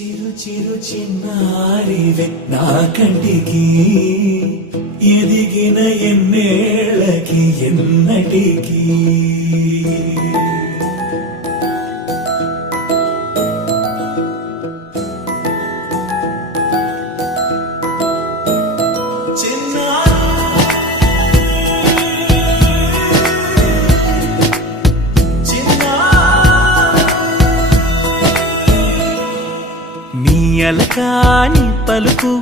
చిరు చిరు చిన్నారివే నా కంటికి ఎదిగిన ఎన్నేళ్ళకి ఎన్నటికి అలకాని పలుకు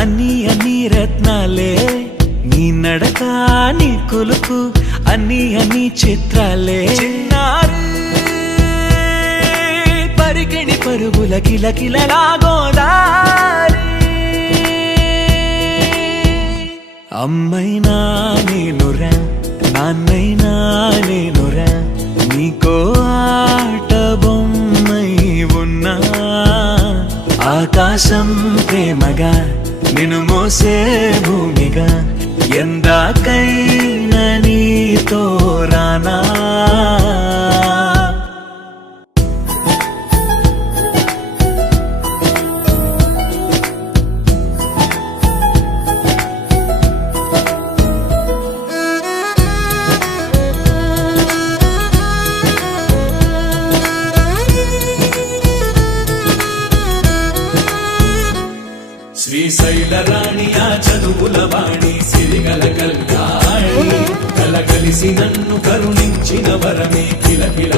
అన్ని అన్ని రత్నాలే నీ నడక నీ కొలుకు అన్ని అన్ని చిత్రాలే చిన్నారు పరికిణి పరుగుల కిలకిలలా గోదారి అమ్మైనా నేనురా నాన్నైనా నేనురా నీకో ఆట బొమ్మై ఉన్నా ఆకాశం ప్రేమగా నిన్ను మోసే భూమిగా ఎందాకైనా నీతో రానా శ్రీశైల రాణి ఆ చదువుల వాణి సిరిగల కల్యాణి కలగలిసి నన్ను కరుణించిన వరమే కిలకిల